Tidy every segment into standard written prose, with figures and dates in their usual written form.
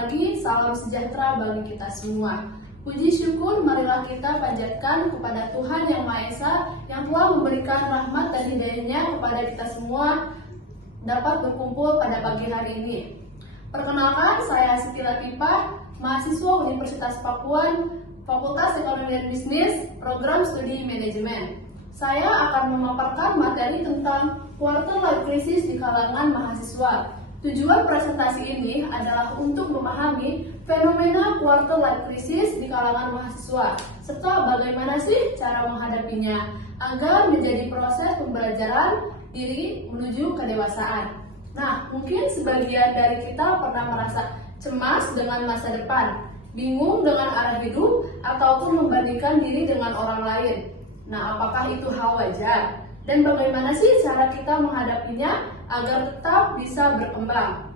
pagi, salam sejahtera bagi kita semua. Puji syukur marilah kita panjatkan kepada Tuhan Yang Maha Esa yang telah memberikan rahmat dan hidayah-Nya kepada kita semua dapat berkumpul pada pagi hari ini. Perkenalkan, saya Siti Latifah, mahasiswa Universitas Pakuan, Fakultas Ekonomi dan Bisnis, Program Studi Manajemen. Saya akan memaparkan materi tentang quarter life crisis di kalangan mahasiswa. Tujuan presentasi ini adalah untuk memahami fenomena quarter life crisis di kalangan mahasiswa, serta bagaimana sih cara menghadapinya agar menjadi proses pembelajaran diri menuju kedewasaan. Nah, mungkin sebagian dari kita pernah merasa cemas dengan masa depan, bingung dengan arah hidup, ataupun membandingkan diri dengan orang lain. Nah, apakah itu hal wajar? Dan bagaimana sih cara kita menghadapinya agar tetap bisa berkembang?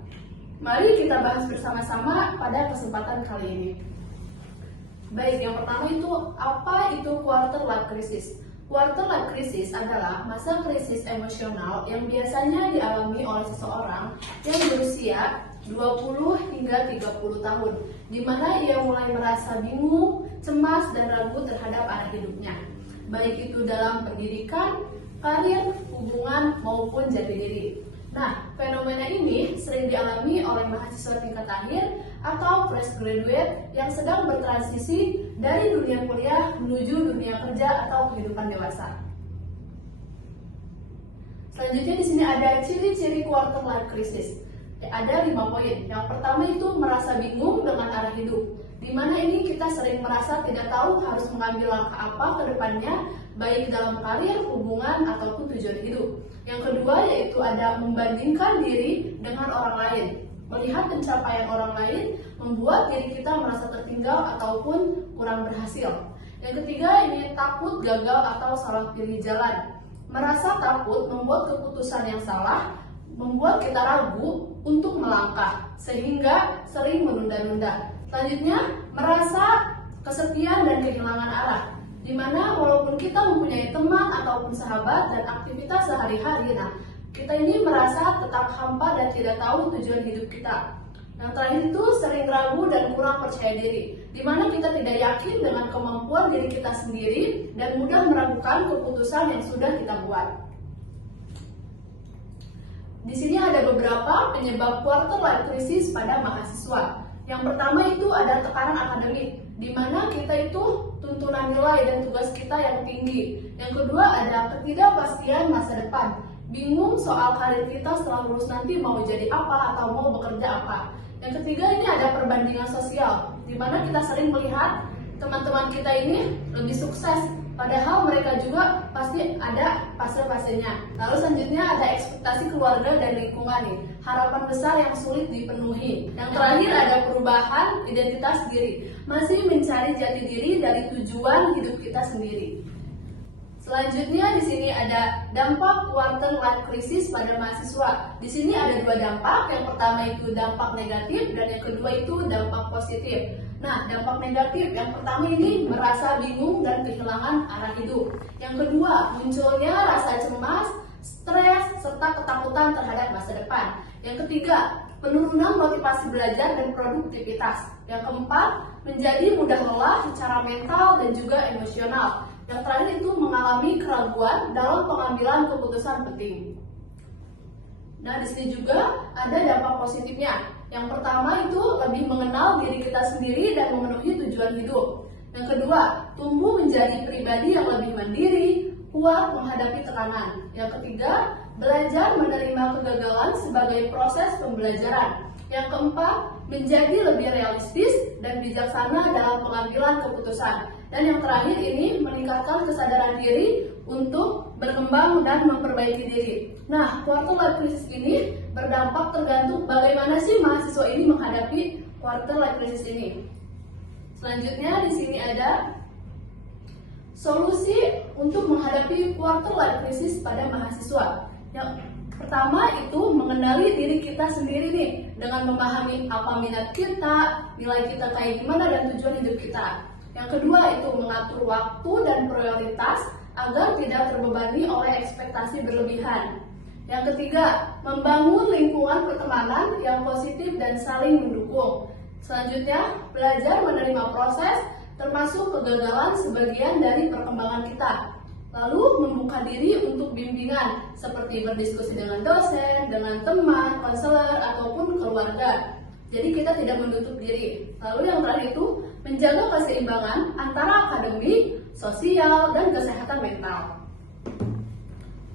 Mari kita bahas bersama-sama pada kesempatan kali ini. Baik, yang pertama itu, apa itu quarter life crisis? Quarter life crisis adalah masa krisis emosional yang biasanya dialami oleh seseorang yang berusia 20 hingga 30 tahun, di mana ia mulai merasa bingung, cemas, dan ragu terhadap arah hidupnya, baik itu dalam pendidikan, karir, hubungan, maupun jati diri. Nah, fenomena ini sering dialami oleh mahasiswa tingkat akhir atau fresh graduate yang sedang bertransisi dari dunia kuliah menuju dunia kerja atau kehidupan dewasa. Selanjutnya di sini ada ciri-ciri quarter life crisis. Ada 5 poin. Yang pertama itu merasa bingung dengan arah hidup, di mana ini kita sering merasa tidak tahu harus mengambil langkah apa ke depannya, baik dalam karir, hubungan, ataupun tujuan hidup. Yang kedua yaitu ada membandingkan diri dengan orang lain. Melihat pencapaian orang lain membuat diri kita merasa tertinggal ataupun kurang berhasil. Yang ketiga ini takut gagal atau salah pilih jalan. Merasa takut membuat keputusan yang salah, membuat kita ragu untuk melangkah, sehingga sering menunda-nunda. Selanjutnya, merasa kesepian dan kehilangan arah, di mana walaupun kita mempunyai teman ataupun sahabat dan aktivitas sehari-hari, kita ini merasa tetap hampa dan tidak tahu tujuan hidup kita. Yang terakhir itu sering ragu dan kurang percaya diri, di mana kita tidak yakin dengan kemampuan diri kita sendiri dan mudah meragukan keputusan yang sudah kita buat. Di sini ada beberapa penyebab quarter life crisis pada mahasiswa. Yang pertama itu ada tekanan akademik, di mana kita itu tuntunan nilai dan tugas kita yang tinggi. Yang kedua ada ketidakpastian masa depan, bingung soal karir kita setelah lulus nanti mau jadi apa atau mau bekerja apa. Yang ketiga ini ada perbandingan sosial, di mana kita sering melihat teman-teman kita ini lebih sukses, padahal mereka juga pasti ada fase-fasenya. Lalu selanjutnya ada ekspektasi keluarga dan lingkungan nih, harapan besar yang sulit dipenuhi. Yang terakhir ada perubahan identitas diri, masih mencari jati diri dari tujuan hidup kita sendiri. Selanjutnya di sini ada dampak quarter life crisis pada mahasiswa. Di sini ada 2 dampak. Yang pertama itu dampak negatif dan yang kedua itu dampak positif. Nah, dampak negatif yang pertama ini merasa bingung dan kehilangan arah hidup. Yang kedua, munculnya rasa cemas, stres, serta ketakutan terhadap masa depan. Yang ketiga, penurunan motivasi belajar dan produktivitas. Yang keempat, menjadi mudah lelah secara mental dan juga emosional. Yang terakhir itu mengalami keraguan dalam pengambilan keputusan penting. Nah, di sini juga ada dampak positifnya. Yang pertama itu lebih mengenal diri kita sendiri dan memenuhi tujuan hidup. Yang kedua, tumbuh menjadi pribadi yang lebih mandiri, kuat menghadapi tekanan. Yang ketiga, belajar menerima kegagalan sebagai proses pembelajaran. Yang keempat, menjadi lebih realistis dan bijaksana dalam pengambilan keputusan. Dan yang terakhir ini meningkatkan kesadaran diri untuk berkembang dan memperbaiki diri. Nah, quarter life crisis ini berdampak tergantung bagaimana sih mahasiswa ini menghadapi quarter life crisis ini. Selanjutnya di sini ada solusi untuk menghadapi quarter life crisis pada mahasiswa. Yang pertama itu mengenali diri kita sendiri nih, dengan memahami apa minat kita, nilai kita kayak gimana, dan tujuan hidup kita. Yang kedua itu mengatur waktu dan prioritas agar tidak terbebani oleh ekspektasi berlebihan. Yang ketiga, membangun lingkungan pertemanan yang positif dan saling mendukung. Selanjutnya, belajar menerima proses termasuk kegagalan sebagian dari perkembangan kita. Lalu membuka diri untuk bimbingan seperti berdiskusi dengan dosen, dengan teman, konselor, ataupun keluarga. Jadi kita tidak menutup diri. Lalu yang terakhir itu menjaga keseimbangan antara akademik, sosial, dan kesehatan mental.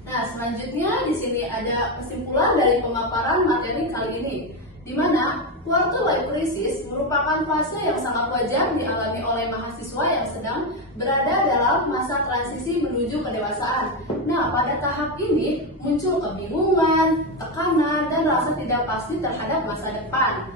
Nah, selanjutnya di sini ada kesimpulan dari pemaparan materi kali ini, di mana quarter life crisis merupakan fase yang sangat wajar dialami oleh mahasiswa yang sedang berada dalam masa transisi menuju kedewasaan. Nah, pada tahap ini muncul kebingungan, tekanan, dan rasa tidak pasti terhadap masa depan.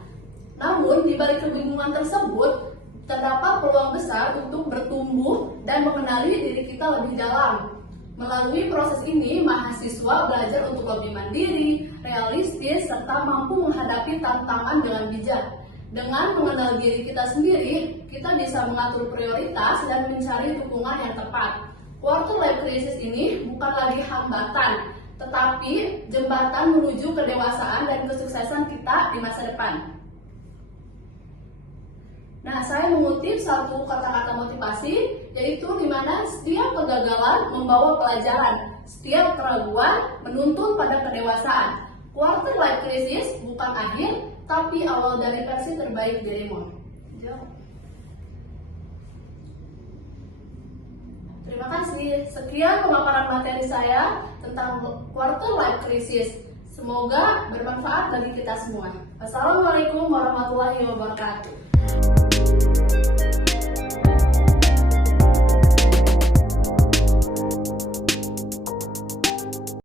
Namun, di balik kebingungan tersebut, terdapat peluang besar untuk bertumbuh dan mengenali diri kita lebih dalam. Melalui proses ini, mahasiswa belajar untuk lebih mandiri, realistis, serta mampu menghadapi tantangan dengan bijak. Dengan mengenal diri kita sendiri, kita bisa mengatur prioritas dan mencari dukungan yang tepat. Quarter life crisis ini bukan lagi hambatan, tetapi jembatan menuju kedewasaan dan kesuksesan kita di masa depan. Nah, saya mengutip satu kata-kata motivasi, yaitu di mana setiap kegagalan membawa pelajaran, setiap keraguan menuntun pada kedewasaan. Quarter life crisis bukan akhir, tapi awal dari versi terbaik dirimu. Terima kasih. Sekian pemaparan materi saya tentang quarter life crisis. Semoga bermanfaat bagi kita semua. Wassalamualaikum warahmatullahi wabarakatuh.